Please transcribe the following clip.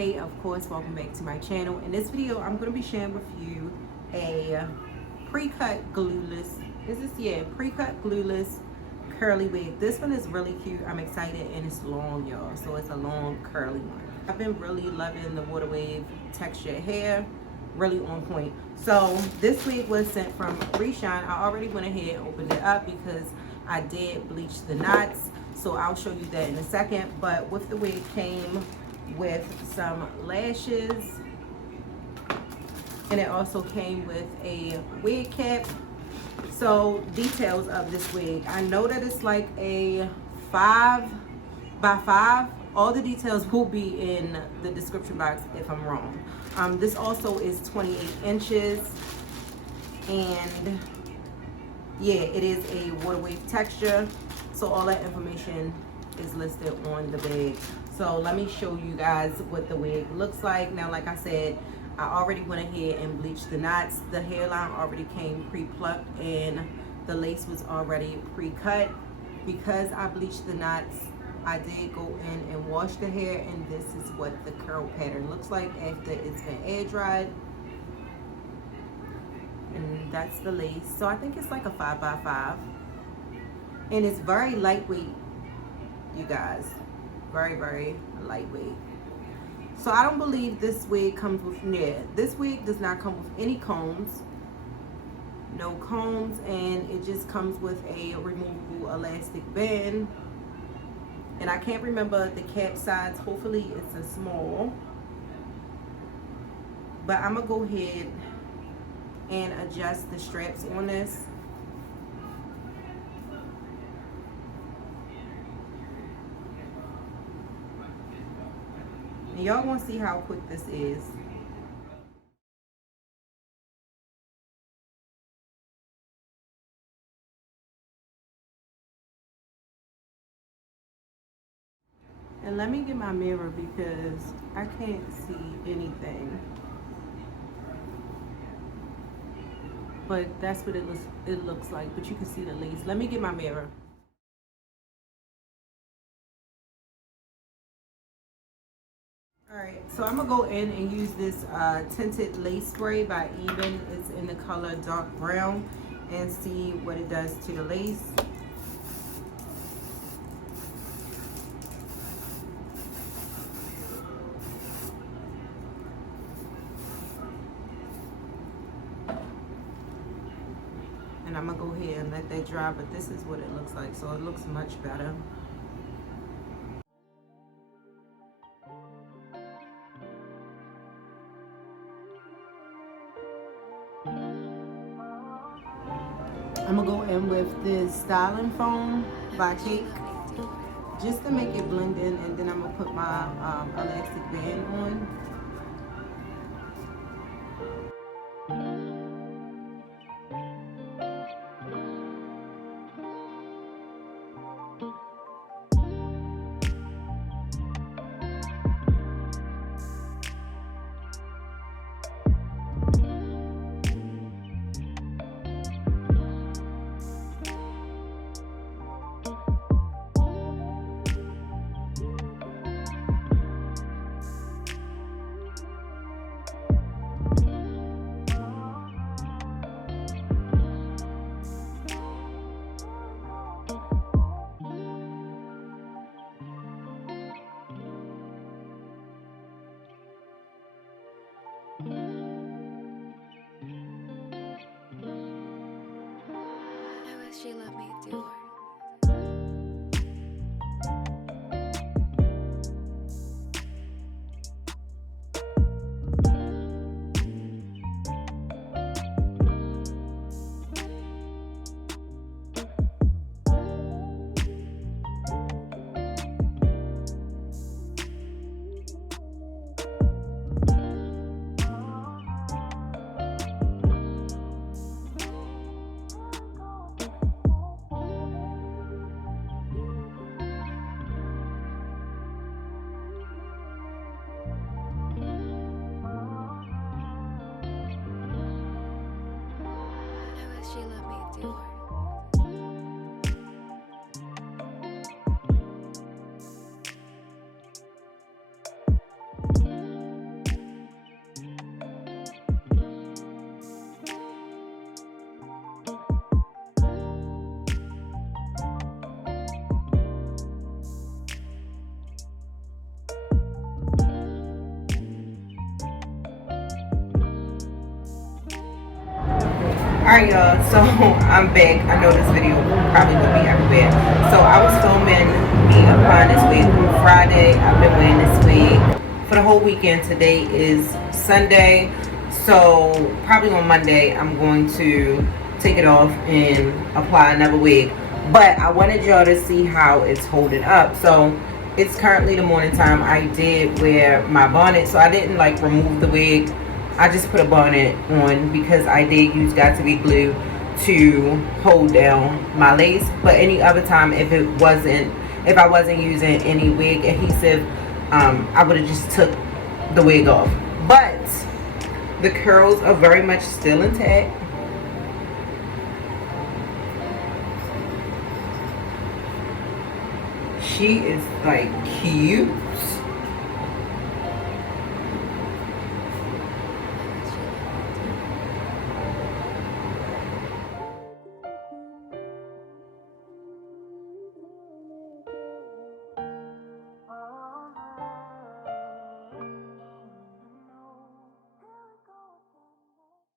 Hey, of course, welcome back to my channel. In this video, I'm going to be sharing with you a pre-cut glueless. Pre-cut glueless curly wig. This one is really cute. I'm excited, and it's long, y'all. So it's a long curly one. I've been really loving the water wave textured hair. Really on point. So this wig was sent from Reshine. I already went ahead and opened it up because I did bleach the knots. So I'll show you that in a second. But with the wig came with some lashes, and it also came with a wig cap. So details of this wig, I know that it's like a 5x5. All the details will be in the description box if I'm wrong. This also is 28 inches, and yeah, it is a water wave texture. So all that information is listed on the bag. So let me show you guys what the wig looks like. Now, like I said, I already went ahead and bleached the knots. The hairline already came pre-plucked, and the lace was already pre-cut. Because I bleached the knots, I did go in and wash the hair, and this is what the curl pattern looks like after it's been air dried. And that's the lace. So I think it's like a 5x5. And it's very lightweight, you guys. Very, very lightweight. So I don't believe this wig comes with, this wig does not come with any combs. No combs, and it just comes with a removable elastic band. And I can't remember the cap size. Hopefully it's a small. But I'm gonna go ahead and adjust the straps on this. And y'all wanna see how quick this is. And let me get my mirror because I can't see anything. But that's what it looks like, but you can see the lace. Let me get my mirror. Alright, so I'm gonna go in and use this tinted lace spray by Even. It's in the color dark brown, and see what it does to the lace. And I'm gonna go ahead and let that dry, but this is what it looks like. So it looks much better. I'm gonna go in with this styling foam by 𝐏𝐄, just to make it blend in, and then I'm gonna put my elastic band on. She let me do her. She let me do her. Alright y'all, so I'm back. I know this video probably will be everywhere. So I was filming me applying this wig on Friday. I've been wearing this wig for the whole weekend. Today is Sunday. So probably on Monday I'm going to take it off and apply another wig. But I wanted y'all to see how it's holding up. So it's currently the morning time. I did wear my bonnet, so I didn't like remove the wig. I just put a bonnet on because I did use 𝐷𝐿 glue to hold down my lace. But any other time, if I wasn't using any wig adhesive, I would have just took the wig off. But the curls are very much still intact. She is like cute.